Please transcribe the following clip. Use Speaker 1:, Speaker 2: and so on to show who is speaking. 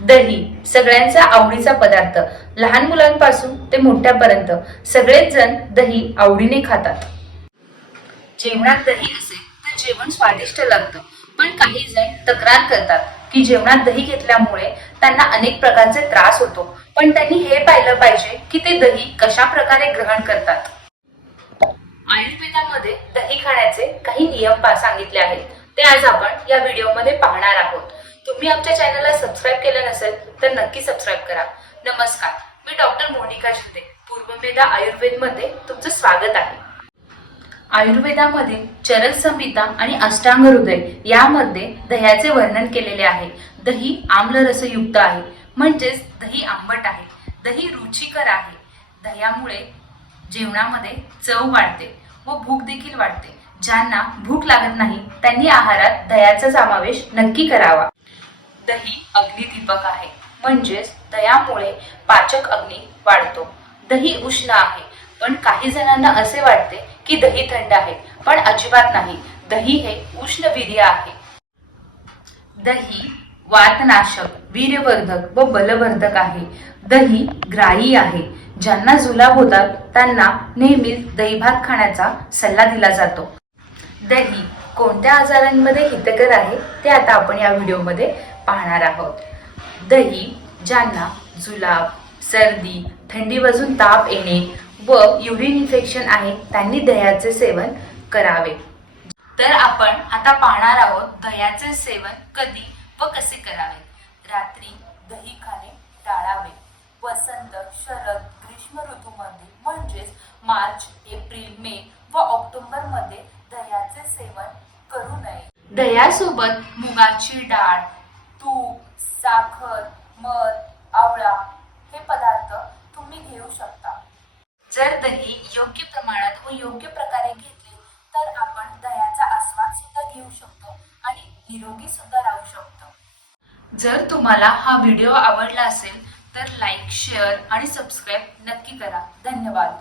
Speaker 1: दही सगळ्यांचा आवडीचा पदार्थ. लहान मुलांपासून ते मोठ्यापर्यंत सगळेच जण दही आवडीने खातात. जेवणात दही असेल तर जेवण स्वादिष्ट लागतं पण काही जण तक्रार करतात की जेवणात दही घेतल्यामुळे त्यांना अनेक प्रकारचे त्रास होतो. पण त्यांनी हे पाहिलं पाहिजे की ते दही कशा प्रकारे ग्रहण करतात. आयुर्वेदामध्ये दही खाण्याचे काही नियम सांगितले आहेत. ते आज आपण या व्हिडिओमध्ये तुम्ही आमच्या चॅनलला सबस्क्राईब केलं नसेल तर नक्की सबस्क्राईब करा. नमस्कार मी डॉक्टर मोनिका शिंदे पूर्वमेदा आयुर्वेदमध्ये तुमचं स्वागत आहे. आयुर्वेदामध्ये चरक संहिता आणि अष्टांग हृदय यामध्ये दह्याचे वर्णन केलेले आहे. दही आम्लरसयुक्त आहे म्हणजेच दही आंबट आहे. दही रुचिकर आहे. दह्यामुळे जेवणामध्ये चव वाढते व भूक देखील वाढते. ज्यांना भूक लागत नाही त्यांनी आहारात दह्याचा समावेश नक्की करावा. दही अग्निदीपक आहे. म्हणजेच दह्यामुळे पाचक अग्नी वाढतो. दही उष्ण आहे. पण काही जणांना असे वाटते की दही थंड आहे पण अजिबात नाही. दही हे उष्णवीर्य आहे. दही वातनाशक वीर्यवर्धक व बलवर्धक आहे. दही ग्राही आहे. ज्यांना जुलाब होतात त्यांना नेहमीच दही भात खाण्याचा सल्ला दिला जातो. दही कोणत्या आजारांमध्ये हितकर आहे ते आता आपण या व्हिडिओमध्ये पाहणार आहोत. दही ज्यांना जुलाब सर्दी थंडी वाजून ताप येणे व युरिन इन्फेक्शन आहे त्यांनी दह्याचे सेवन करावे. तर आपण आता पाहणार आहोत दह्याचे सेवन कधी व कसे करावे. रात्री दही खाणे टाळावे. वसंत शरद ग्रीष्म ऋतूमध्ये म्हणजेच मार्च एप्रिल मे व ऑक्टोबरमध्ये दह्याचे सेवन करू नये. दह्यासोबत मुगाची डाळ साखर मध आवळा हे पदार्थ तुम्ही घेऊ शकता. जर दही योग्य प्रमाणात व योग्य प्रकारे घेतले तर आपण दह्याचा आस्वाद सुद्धा घेऊ शकतो आणि निरोगी सुद्धा राहू शकतो. जर तुम्हाला हा व्हिडिओ आवडला असेल तर लाईक शेअर आणि सबस्क्राईब नक्की करा. धन्यवाद.